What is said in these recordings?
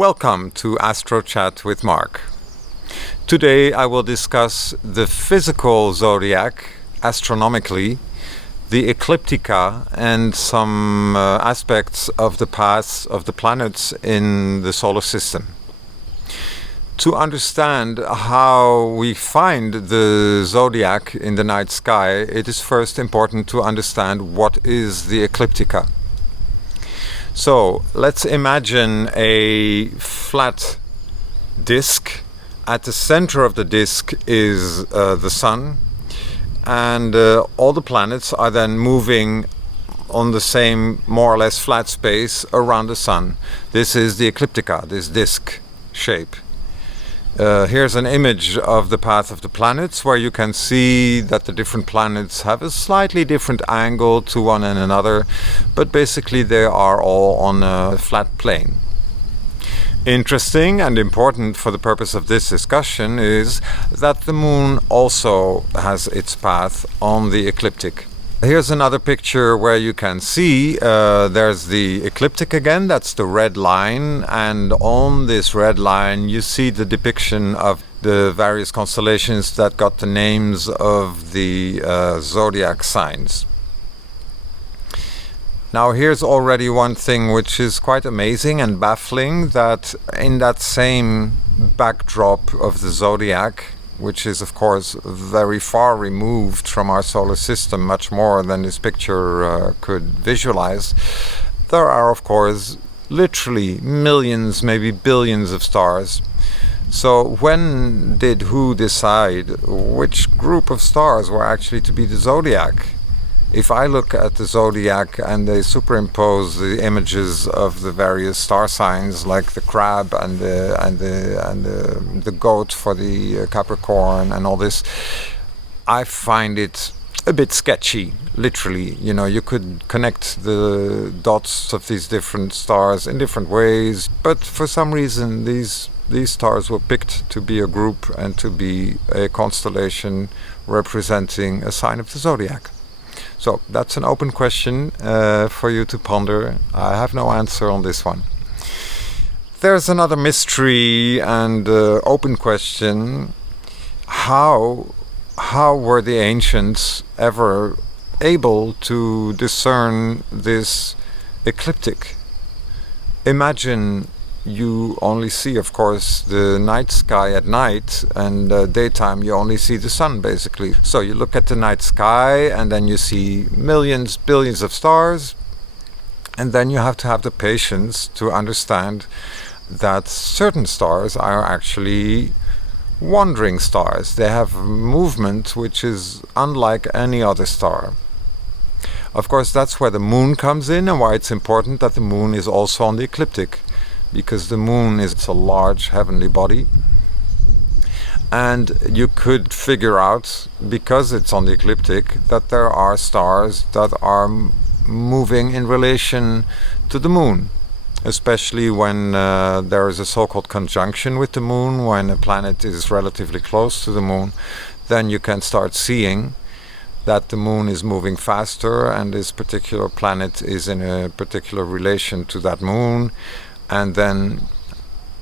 Welcome to Astro Chat with Mark. Today I will discuss the physical zodiac, astronomically, the ecliptica, and some aspects of the paths of the planets in the solar system. To understand how we find the zodiac in the night sky, it is first important to understand what is the ecliptica. So let's imagine a flat disk. At the center of the disk is the sun, and all the planets are then moving on the same more or less flat space around the sun. This is the ecliptica, this disk shape. Here's an image of the path of the planets, where you can see that the different planets have a slightly different angle to one and another, but basically they are all on a flat plane. Interesting and important for the purpose of this discussion is that the moon also has its path on the ecliptic. Here's another picture where you can see there's the ecliptic again, that's the red line, and on this red line you see the depiction of the various constellations that got the names of the zodiac signs. Now here's already one thing which is quite amazing and baffling, that in that same backdrop of the zodiac, which is of course very far removed from our solar system, much more than this picture could visualize, there are of course literally millions, maybe billions of stars. So when did who decide which group of stars were actually to be the zodiac? If I look at the zodiac and they superimpose the images of the various star signs, like the crab and the goat for the Capricorn and all this, I find it a bit sketchy. Literally, you know, you could connect the dots of these different stars in different ways, but for some reason these stars were picked to be a group and to be a constellation representing a sign of the zodiac. So that's an open question for you to ponder. I have no answer on this one. There's another mystery and open question. How were the ancients ever able to discern this ecliptic? Imagine you only see, of course, the night sky at night, and daytime you only see the sun, basically. So you look at the night sky and then you see millions, billions of stars, and then you have to have the patience to understand that certain stars are actually wandering stars. They have movement which is unlike any other star. Of course, that's where the moon comes in, and why it's important that the moon is also on the ecliptic, because the moon is a large heavenly body, and you could figure out, because it's on the ecliptic, that there are stars that are moving in relation to the moon, especially when there is a so-called conjunction with the moon. When a planet is relatively close to the moon, then you can start seeing that the moon is moving faster and this particular planet is in a particular relation to that moon. And then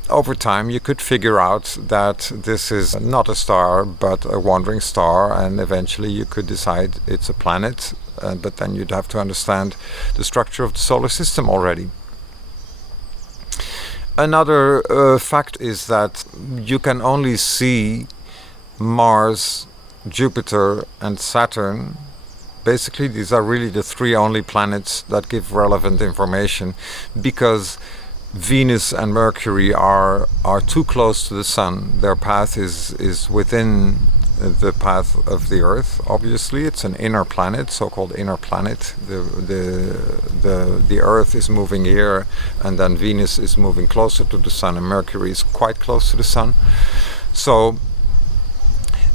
over time you could figure out that this is not a star but a wandering star, and eventually you could decide it's a planet, but then you'd have to understand the structure of the solar system already. Another fact is that you can only see Mars, Jupiter and Saturn. Basically these are really the three only planets that give relevant information, because Venus and Mercury are too close to the sun. Their path is within the path of the Earth. Obviously, it's an inner planet, so-called inner planet. The Earth is moving here, and then Venus is moving closer to the sun, and Mercury is quite close to the sun. So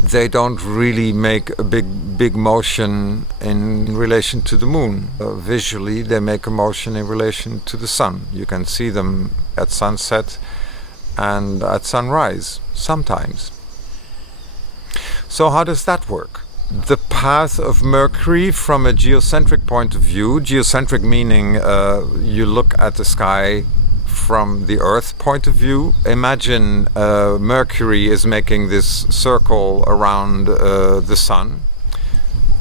they don't really make a big motion in relation to the moon. Visually, they make a motion in relation to the sun. You can see them at sunset and at sunrise, sometimes. So how does that work? The path of Mercury from a geocentric point of view, geocentric meaning you look at the sky from the Earth point of view. Imagine Mercury is making this circle around the Sun.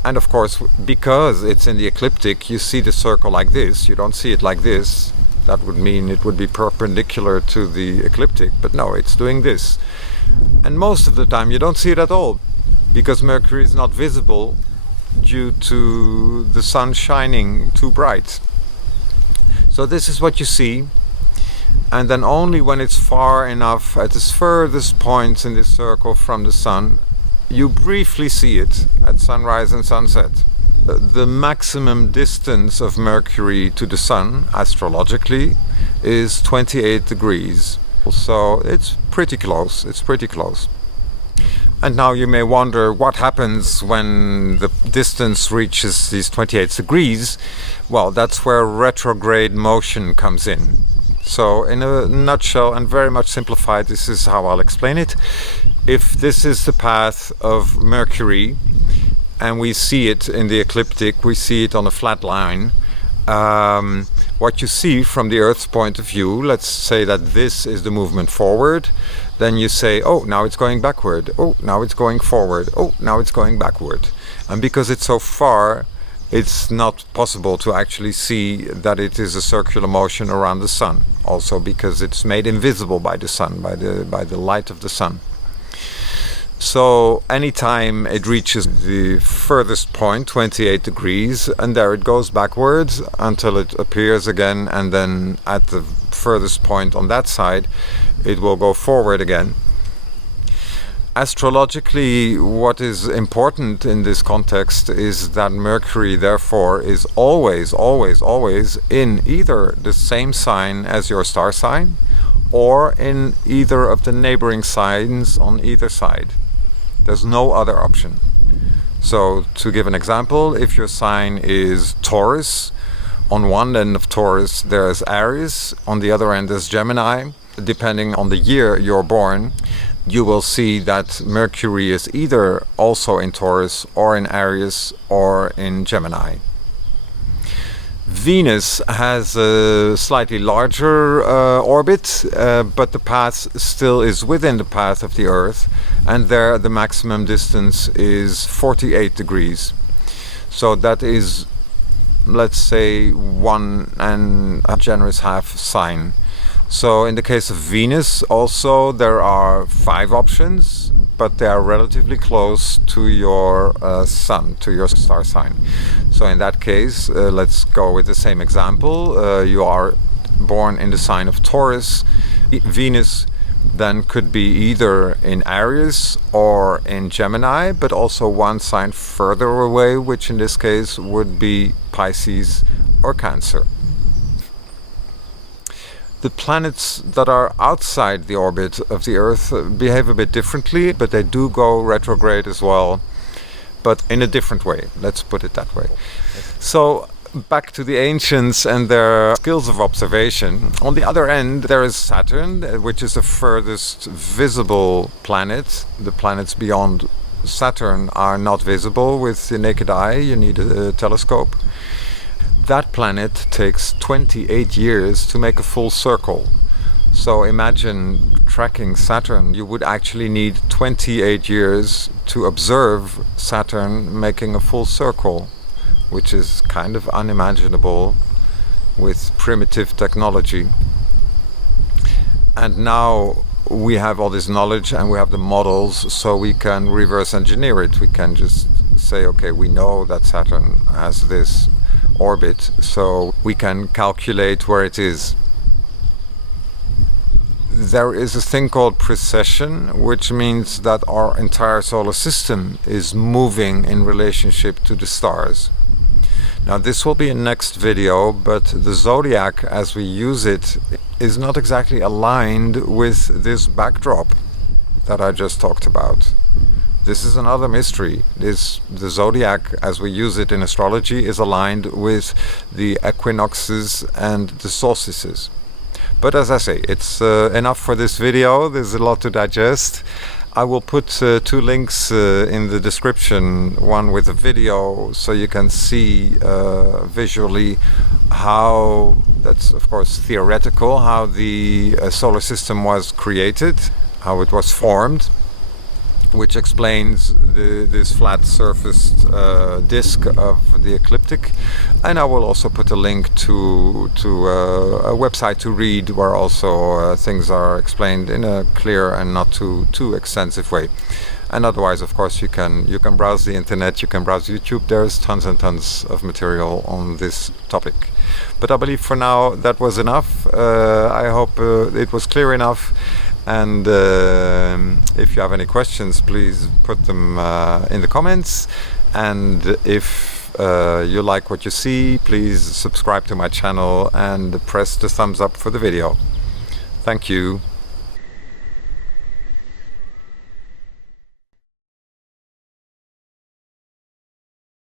And of course, because it's in the ecliptic, you see the circle like this. You don't see it like this. That would mean it would be perpendicular to the ecliptic. But no, it's doing this. And most of the time you don't see it at all, because Mercury is not visible due to the sun shining too bright. So this is what you see. And then only when it's far enough, at its furthest points in this circle from the sun, you briefly see it at sunrise and sunset. The maximum distance of Mercury to the Sun, astrologically, is 28 degrees. So it's pretty close, And now you may wonder what happens when the distance reaches these 28 degrees. Well, that's where retrograde motion comes in. So in a nutshell, and very much simplified, this is how I'll explain it. If this is the path of Mercury, and we see it in the ecliptic, we see it on a flat line, what you see from the Earth's point of view, let's say that this is the movement forward, then you say, oh, now it's going backward, oh, now it's going forward, oh, now it's going backward. And because it's so far, it's not possible to actually see that it is a circular motion around the sun, also because it's made invisible by the sun, by the light of the sun. So anytime it reaches the furthest point, 28 degrees, and there it goes backwards until it appears again, and then at the furthest point on that side, it will go forward again. Astrologically, what is important in this context is that Mercury, therefore, is always in either the same sign as your star sign, or in either of the neighboring signs on either side. There's no other option. So to give an example, if your sign is Taurus, on one end of Taurus there's Aries, on the other end is Gemini. Depending on the year you're born, you will see that Mercury is either also in Taurus or in Aries or in Gemini. Venus has a slightly larger orbit, but the path still is within the path of the Earth, and there the maximum distance is 48 degrees. So that is, let's say, 1 and a generous half sign. So in the case of Venus also there are 5 options, but they are relatively close to your sun, to your star sign. So in that case, let's go with the same example. You are born in the sign of Taurus. Venus then could be either in Aries or in Gemini, but also one sign further away, which in this case would be Pisces or Cancer. The planets that are outside the orbit of the Earth behave a bit differently, but they do go retrograde as well, but in a different way. Let's put it that way. So back to the ancients and their skills of observation. On the other end, there is Saturn, which is the furthest visible planet. The planets beyond Saturn are not visible with the naked eye. You need a telescope. That planet takes 28 years to make a full circle. So imagine tracking Saturn. You would actually need 28 years to observe Saturn making a full circle, which is kind of unimaginable with primitive technology. And now we have all this knowledge and we have the models, so we can reverse engineer it. We can just say, okay, we know that Saturn has this orbit, so we can calculate where it is. There is a thing called precession, which means that our entire solar system is moving in relationship to the stars. Now this will be a next video, but the zodiac as we use it is not exactly aligned with this backdrop that I just talked about. This is another mystery. The zodiac as we use it in astrology is aligned with the equinoxes and the solstices. But as I say, it's enough for this video. There's a lot to digest. I will put two links in the description, one with a video so you can see visually how, that's of course theoretical, how the solar system was created, how it was formed, which explains this flat surfaced disk of the ecliptic. And I will also put a link to a website to read where also things are explained in a clear and not too extensive way. And otherwise, of course, you can browse the internet, you can browse YouTube. There's tons and tons of material on this topic. But I believe for now that was enough. I hope it was clear enough. And if you have any questions, please put them in the comments. And if you like what you see, please subscribe to my channel and press the thumbs up for the video. Thank you.